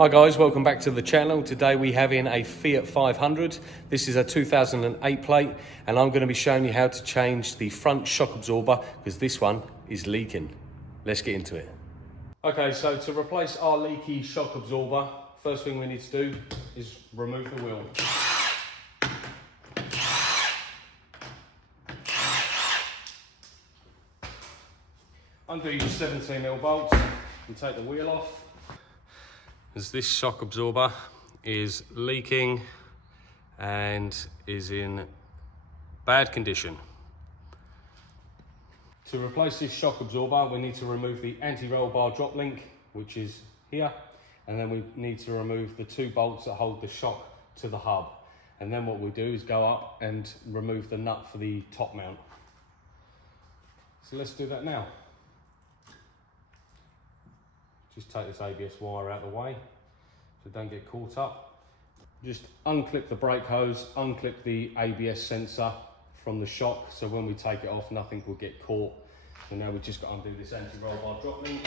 Hi guys, welcome back to the channel. Today we have in a Fiat 500. This is a 2008 plate and I'm going to be showing you how to change the front shock absorber because this one is leaking. Let's get into it. Okay, so to replace our leaky shock absorber, first thing we need to do is remove the wheel. Undo your 17mm bolts and take the wheel off. As this shock absorber is leaking and is in bad condition. To replace this shock absorber, we need to remove the anti-roll bar drop link, which is here, and then we need to remove the two bolts that hold the shock to the hub. And then what we do is go up and remove the nut for the top mount. So let's do that now. Just take this ABS wire out of the way so don't get caught up. Just unclip the brake hose, unclip the ABS sensor from the shock so when we take it off nothing will get caught. So now we've just got to undo this anti-roll bar drop link.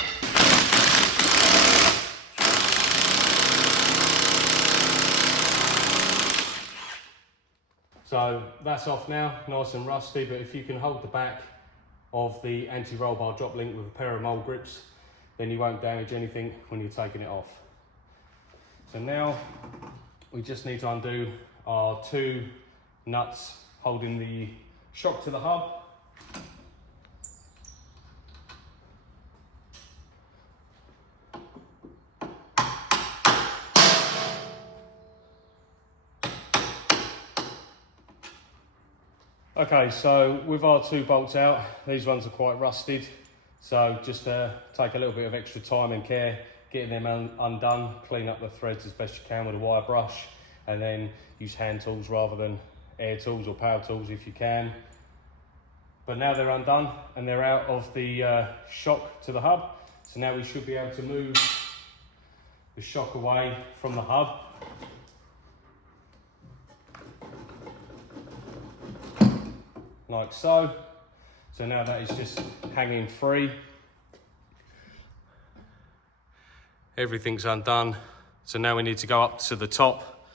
So that's off now, nice and rusty, but if you can hold the back of the anti-roll bar drop link with a pair of mole grips, then you won't damage anything when you're taking it off. So now we just need to undo our two nuts holding the shock to the hub. Okay, so with our two bolts out, these ones are quite rusted. So just take a little bit of extra time and care, getting them undone, clean up the threads as best you can with a wire brush, and then use hand tools rather than air tools or power tools if you can. But now they're undone and they're out of the shock to the hub. So now we should be able to move the shock away from the hub. Like so. So now that is just hanging free. Everything's undone. So now we need to go up to the top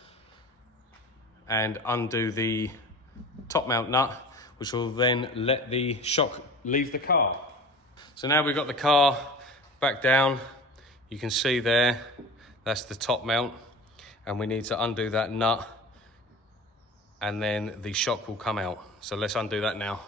and undo the top mount nut, which will then let the shock leave the car. So now we've got the car back down. You can see there, that's the top mount. And we need to undo that nut and then the shock will come out. So let's undo that now.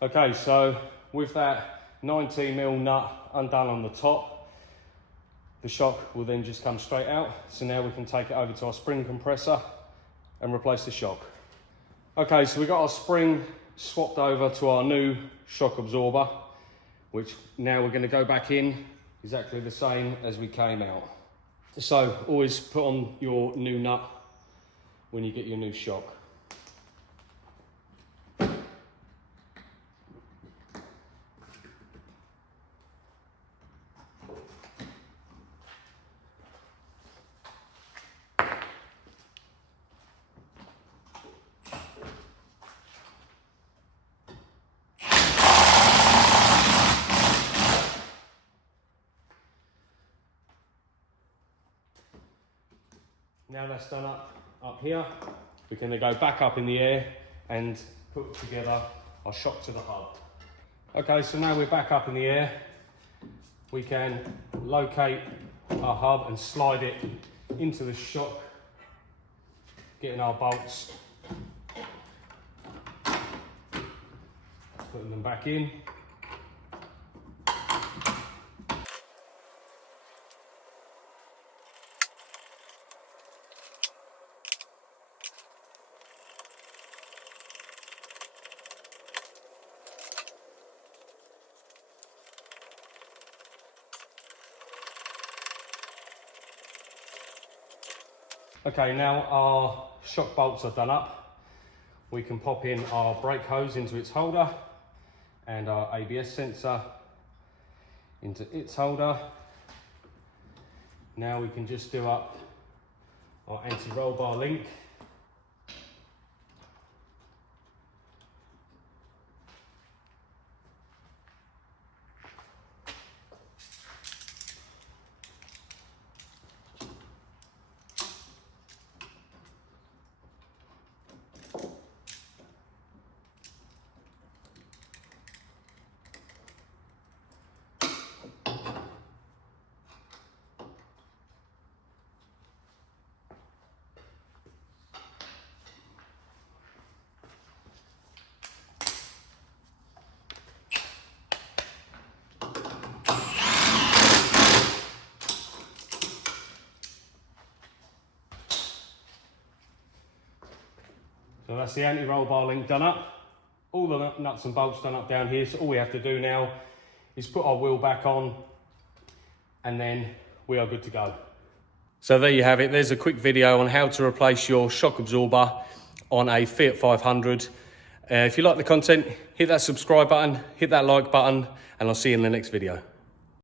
Okay, so with that 19mm nut undone on the top, the shock will then just come straight out. So now we can take it over to our spring compressor and replace the shock. Okay, so we got our spring swapped over to our new shock absorber, which now we're going to go back in exactly the same as we came out. So always put on your new nut when you get your new shock. Now that's done up here, we can then go back up in the air and put together our shock to the hub. Okay, so now we're back up in the air. We can locate our hub and slide it into the shock, getting our bolts, putting them back in. Okay, now our shock bolts are done up. We can pop in our brake hose into its holder and our ABS sensor into its holder. Now we can just do up our anti-roll bar link. So that's the anti-roll bar link done up. All the nuts and bolts done up down here. So all we have to do now is put our wheel back on and then we are good to go. So there you have it. There's a quick video on how to replace your shock absorber on a Fiat 500. If you like the content, hit that subscribe button, hit that like button, and I'll see you in the next video.